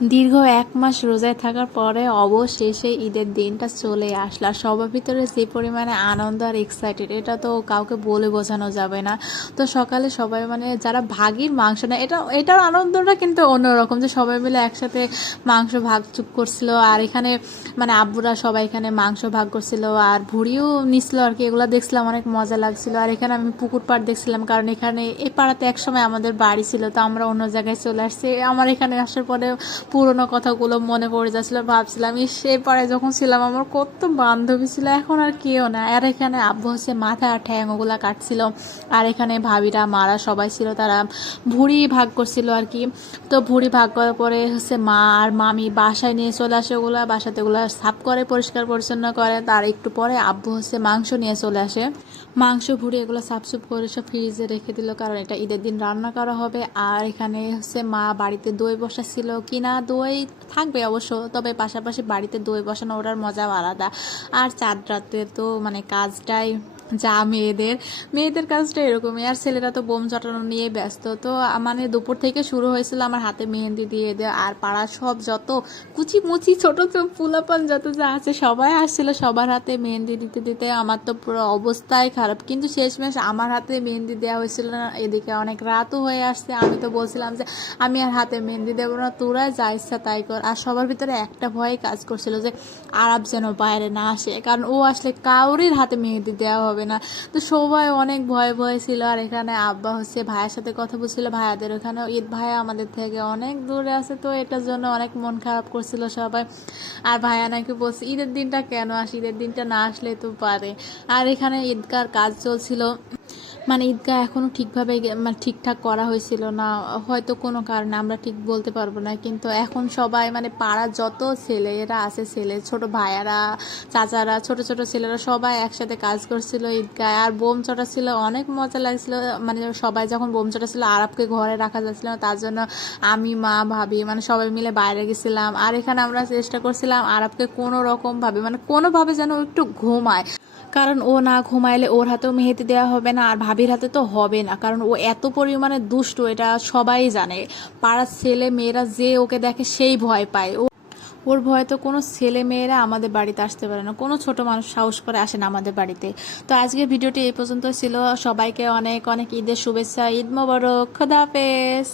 দীর্ঘ এক মাস রোজায় থাকার পরে অবশেষে ঈদের দিনটা চলে আসলো। আর সবার ভিতরে যে পরিমাণে আনন্দ আর এক্সাইটেড এটা তো কাউকে বলে বোঝানো যাবে না। তো সকালে সবাই মানে যারা ভাগির মাংস নেয়, এটা, এটার আনন্দটা কিন্তু অন্যরকম যে সবাই মিলে একসাথে মাংস ভাগ চুপ করছিল। আর এখানে মানে আব্বুরা সবাই এখানে মাংস ভাগ করছিল আর ভুড়িও নিছিল আর কি, এগুলো দেখছিলাম অনেক মজা লাগছিল। আর এখানে আমি পুকুর পাড় দেখছিলাম, কারণ এখানে এ পাড়াতে একসময় আমাদের বাড়ি ছিল, তো আমরা অন্য জায়গায় চলে আসছি। আমার এখানে আসার পরে পুরোনো কথাগুলো মনে পড়ে যাচ্ছিল, ভাবছিলাম এই সে পাড়ায় যখন ছিলাম আমার কত বান্ধবী ছিল, এখন আর কেউ না। আর এখানে আব্বু হচ্ছে মাথা আর ঠ্যাং ওগুলা কাটছিল, আর এখানে ভাবিরা, মারা সবাই ছিল, তারা ভুড়ি ভাগ করছিল আর কি। তো ভুড়ি ভাগ করার পরে হচ্ছে মা আর মামি বাসায় নিয়ে চলে আসে ওগুলো, বাসাতে ওগুলো সাফ করে, পরিষ্কার, পরিচ্ছন্ন করে। তার একটু পরে আব্বু হচ্ছে মাংস নিয়ে চলে আসে। মাংস, ভুড়ি এগুলো সাফসুপ করে সব ফ্রিজে রেখে দিল, কারণ এটা ঈদের দিন রান্না করা হবে। আর এখানে হচ্ছে মা বাড়িতে দই বসা ছিল কিনা দই থাকবে অবশ্য, তবে পাশাপাশি বাড়িতে দই বসানো ওটার মজা আলাদা। আর চাঁদ রাতে তো মানে কাজটাই যা মেয়েদের মেয়েদের কাজটা এরকমই। আর ছেলেরা তো বোম চটানো নিয়ে ব্যস্ত। তো মানে দুপুর থেকে শুরু হয়েছিল আমার হাতে মেহেন্দি দিয়ে দেওয়া আর পাড়ার সব যত কুচি মুচি, ছোট ছোট ফুলাপান যত যা আছে সবাই আসছিল সবার হাতে মেহেন্দি দিতে দিতে। আমার তো পুরো অবস্থাই খারাপ। কিন্তু শেষমেশ আমার হাতে মেহেন্দি দেওয়া হয়েছিল না, এদিকে অনেক রাতও হয়ে আসছে। আমি তো বলছিলাম যে, আমি আর হাতে মেহেন্দি দেবো না, তোরা যা ইচ্ছা তাই কর। আর সবার ভিতরে একটা ভয়ে কাজ করছিল যে আরব যেন বাইরে না আসে। কারণ ও আসলে কাউরির হাতে মেহেন্দি দেওয়া হবে না। তো সবাই অনেক ভয়ে ভয়ে ছিল আর এখানে আব্বা হচ্ছে ভাইয়ের সাথে কথা বলছিল, ভাইয়াদের ওখানে ঈদ ভাইয়া আমাদের থেকে অনেক দূরে আছে, তো এটার জন্য অনেক মন খারাপ করছিল সবাই। আর ভাইয়া নাকি বলছে, ঈদের দিনটা কেন আসে? ঈদের দিনটা না আসলে তো পারে। আর এখানে ঈদকার কাজ চলছিল। মানে ঈদগাহ এখনও ঠিকভাবে মানে ঠিকঠাক করা হয়েছিল না, হয়তো কোনো কারণে, আমরা ঠিক বলতে পারব না। কিন্তু এখন সবাই মানে পাড়ার যত ছেলেরা আছে, ছেলে, ছোট ভাইয়ারা, চাচারা, ছোট ছোট ছেলেরা সবাই একসাথে কাজ করছিল ঈদগায়। আর বোম চটা ছিল, অনেক মজা লাগছিল। মানে সবাই যখন বোম চটা ছিল, আরবকে ঘরে রাখা যাচ্ছিল। তার জন্য আমি, মা, ভাবি মানে সবাই মিলে বাইরে গেছিলাম। আর এখানে আমরা চেষ্টা করছিলাম আরবকে কোনো রকম ভাবে মানে কোনোভাবে যেন একটু ঘুমায়। কারণ ও না ঘুমাইলে ওর হাতেও মেহেদি দেওয়া হবে না। আর ভাবির হাতে তো হবে না, কারণ ও এত পরিমাণে দুষ্ট, এটা সবাই জানে। পাড়ার ছেলে মেয়েরা যে ওকে দেখে সেই ভয় পায়। ও ওর ভয়ে তো কোনো ছেলে মেয়েরা আমাদের বাড়িতে আসতে পারে না, কোনো ছোট মানুষ সাহস করে আসে না আমাদের বাড়িতে। তো আজকের ভিডিওটি এই পর্যন্ত ছিল। সবাইকে অনেক অনেক ঈদের শুভেচ্ছা, ঈদ মোবারক খোদাফেজ